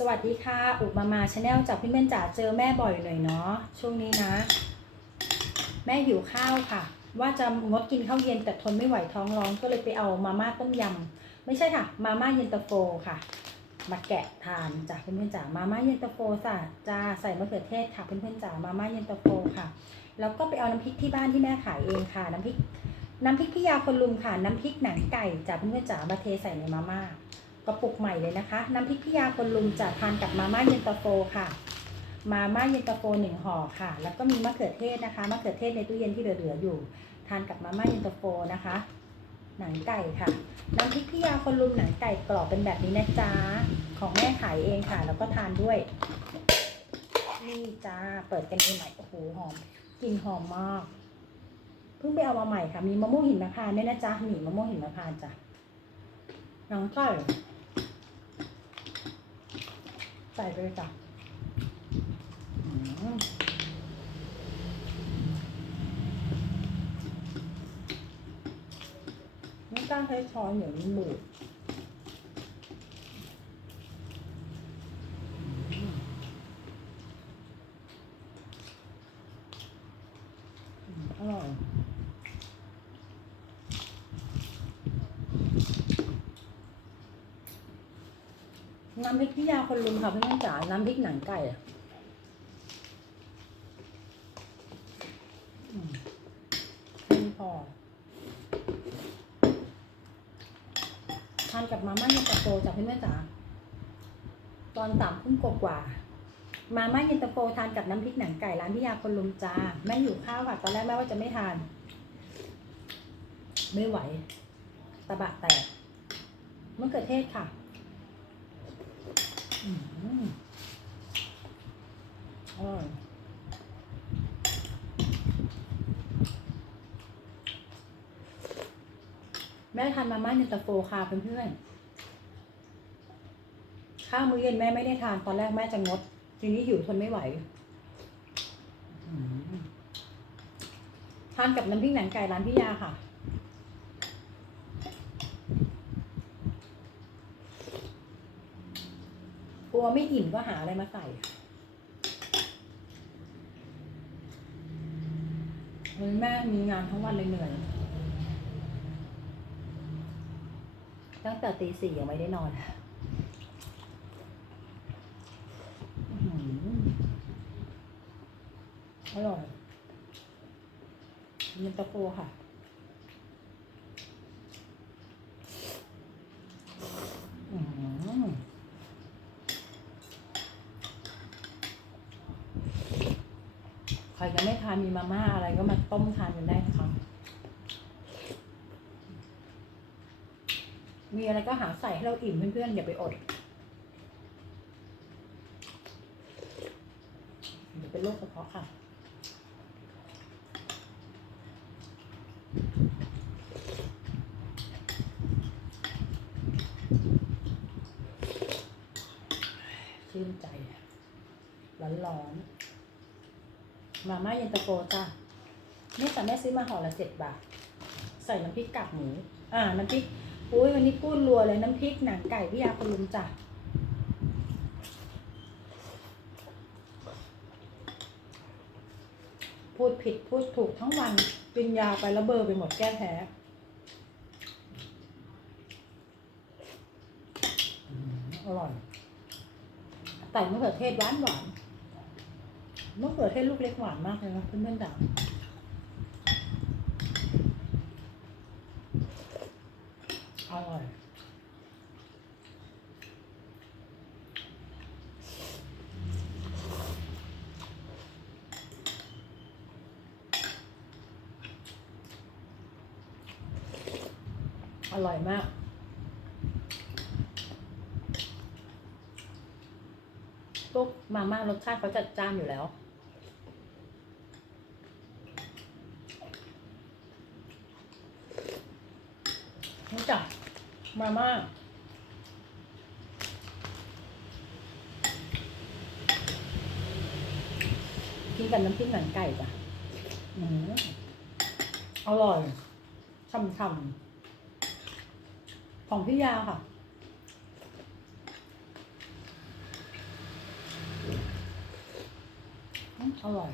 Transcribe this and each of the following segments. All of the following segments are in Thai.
สวัสดีค่ะ อุมามาชาแนลจากพี่เม่นจ๋าเจอแม่บ่อยหน่อยเนาะช่วงนี้นะ แม่หิวข้าวค่ะ ว่าจะงดกินข้าวเย็นแต่ทนไม่ไหวท้องร้องก็เลยไปเอามาม่าต้มยำไม่ใช่ค่ะ มาม่าเย็นตาโฟค่ะ มาแกะทานจากเพื่อนๆจ๋ามาม่าเย็นตาโฟจ้ะจ้าใส่มะเขือเทศค่ะเพื่อนๆจ๋ามาม่าเย็นตาโฟค่ะ แล้วก็ไปเอาน้ำพริกที่บ้านที่แม่ขายเองค่ะ น้ำพริกน้ำพริกพี่ยาคนลุมค่ะน้ำพริกหนังไก่จากเพื่อนๆจ๋ามาเทใส่ในมาม่า กระปุกใหม่เลยนะคะ น้ำพริกพิยาคนลุมจะทานกับมาม่าเย็นตาโฟค่ะ มาม่าเย็นตาโฟหนึ่งห่อค่ะ แล้วก็มีมะเขือเทศนะคะมะเขือเทศในตู้เย็นที่เหลือๆอยู่ ทานกับมาม่าเย็นตาโฟนะคะ หนังไก่ค่ะน้ำพริกพิยาคนลุมหนังไก่กรอบเป็นแบบนี้นะจ๊ะของแม่ขายเองค่ะ แล้วก็ทานด้วย นี่จ้าเปิดกันเองใหม่โอ้โหหอมกลิ่นหอมมากเพิ่งไปเอามาใหม่ค่ะ มีมะม่วงหินมะพร้าวด้วยนะจ๊ะหนี่มะม่วงหินมะพร้าวจ้ะหนังไก่ ใส่ไปเลยจ้ะอืมไม่กล้าใช้ช้อนเดี๋ยวมันบูดอืมอืมอร่อย น้ำพริกพี่ยาคนลุมค่ะเพื่อนๆจ๋า น้ำพริกหนังไก่อะแค่นี้พอ ทานกับมาม่าเย็นตาโฟจากเพื่อนๆจ๋า ตอนสามทุ่มกว่ามาม่าเย็นตาโฟทานกับน้ำพริกหนังไก่ร้านพี่ยาคนลุมจ้าแม่อยู่ข้าวค่ะ ตอนแรกแม่ว่าจะไม่ทาน ไม่ไหว ตะบะแตกมะเขือเทศค่ะ อืมอร่อยแม่ทานมาม่าเย็นตาโฟค่ะเพื่อนๆข้าวมื้อเย็นแม่ไม่ได้ทานตอนแรกแม่จะงด ทีนี้หิวทนไม่ไหวอืมทานกับน้ำพริกหนังไก่ร้านพี่ยาค่ะ ลัวไม่อิ่มก็หาอะไรมาใส่วันแม่มีงานทั้งวันเลยเหนื่อย ตั้งแต่ตีสี่ยังไม่ได้นอนอร่อยเย็นตาโฟค่ะ อืม ใครยังไมีมาม่าอะไรก็มาต้มทานกันได้นะคะมีอะไรก็หาใส่ให้เราอิ่มเพื่อนๆอย่าไปอดเดี๋ยวเป็นโรคกระเพาะค่ะ ชื่นใจร้อนๆ มาม่าเย็นตาโฟจ้านี่แต่แม่ซื้อมาห่อละเจ็ดบาท ใส่น้ำพริกกากหมู อ่า น้ำพริกอุ้ยวันนี้พูดรัวเลยน้ำพริกหนังไก่พี่ยาคุณลุงจ้ะพูดผิดพูดถูกทั้งวันกินยาไปแล้วเบอร์ไปหมดแก้แพ้อร่อยใส่มะเขือเทศหวานหวาน มะเขือเทศลูกเล็กหวานมากเลยนะเพื่อนๆจ๋าอร่อยอร่อยมากตุ๊กมาม่ารสชาติเขาจัดจ้านอยู่แล้ว จากมาม่ากินกับน้ำพริกหนังไก่จ้ะอืมอร่อยช่ำๆของพี่ยาค่ะ อร่อย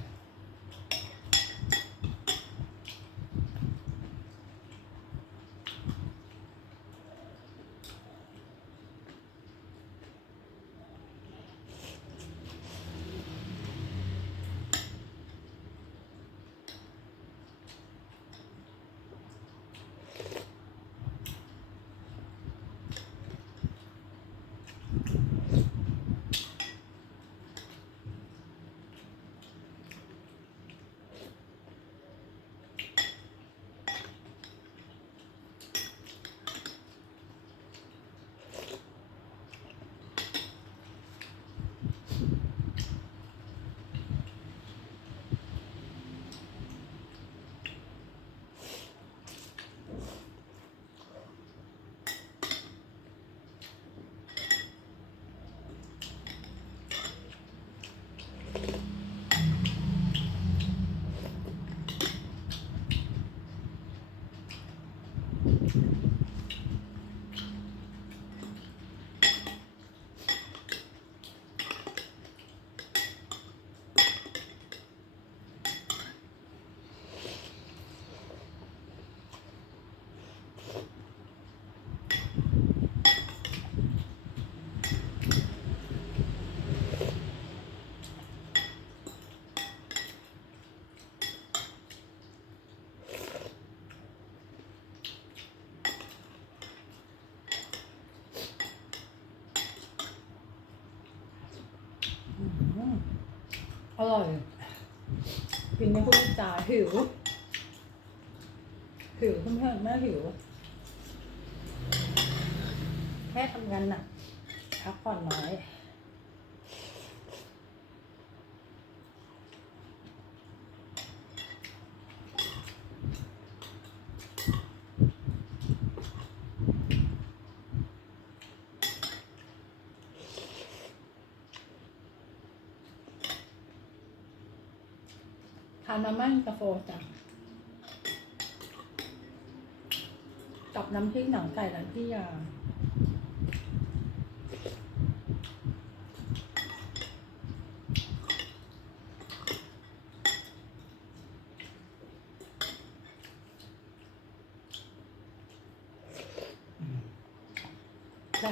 ร่อยกินไม่พูดไม่จาหิว หิวเพื่อนๆแม่หิวแค่ทำงานหนักพักผ่อนน้อย ทานมาม่าอินเตาโฟจ้ะกับน้ำพริกหนังไก่ร้านพี่ยาได้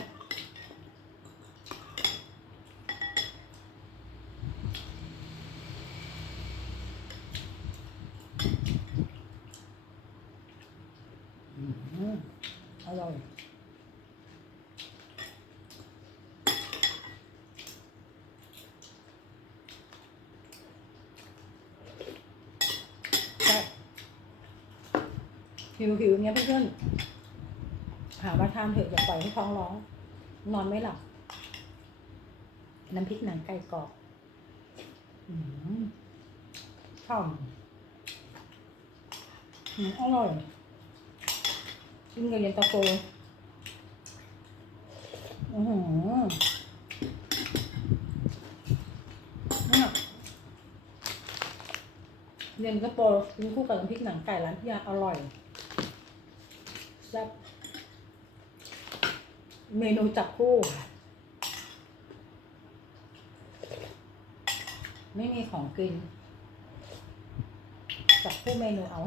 อืมอร่อย ได้ หิวหิวเงี้ยเพื่อนๆหามาทานเถอะอย่าปล่อยให้ท้องร้อง นอนไม่หลับ น้ำพริกหนังไก่กรอบอืมฉ่ำอืมอร่อยกินกับเย็นตาโฟอือหือเนี่ยเย็นตาโฟกินคู่กับน้ำพริกหนังไก่ร้านพี่ยาอร่อย แซ่บเมนูจับคู่ค่ะไม่มีของกิน จับคู่เมนูเอา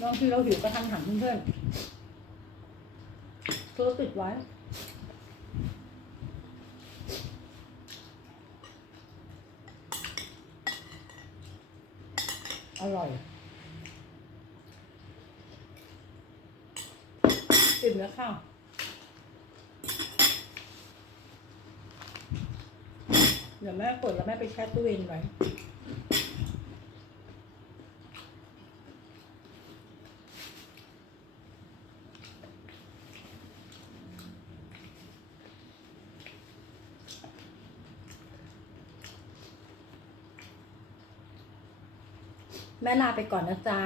บางทีเราหิวก็ทำหันเพื่อน ๆซื้อติดไว้ อร่อยอิ่มแล้วค่ะเดี๋ยวแม่กดแล้วแม่ไปแช่ตู้เย็นไว้ แม่ลาไปก่อนนะจ๊ะ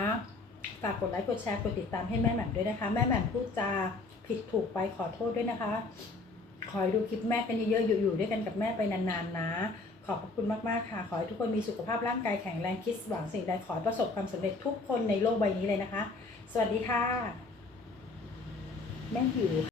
ฝากกดไลค์ กดแชร์ กดติดตามให้แม่แหม่มด้วยนะคะ แม่แหม่มพูดจาผิดถูกไปขอโทษด้วยนะคะคอยดูคลิปแม่กันเยอะๆ อยู่ๆด้วยกันกับแม่ไปนานๆนะ ขอบพระคุณมากๆค่ะ ขอให้ทุกคนมีสุขภาพร่างกายแข็งแรงคิดหวังสิ่งใดขอประสบความสำเร็จทุกคนในโลกใบนี้เลยนะคะ สวัสดีค่ะ แม่หิว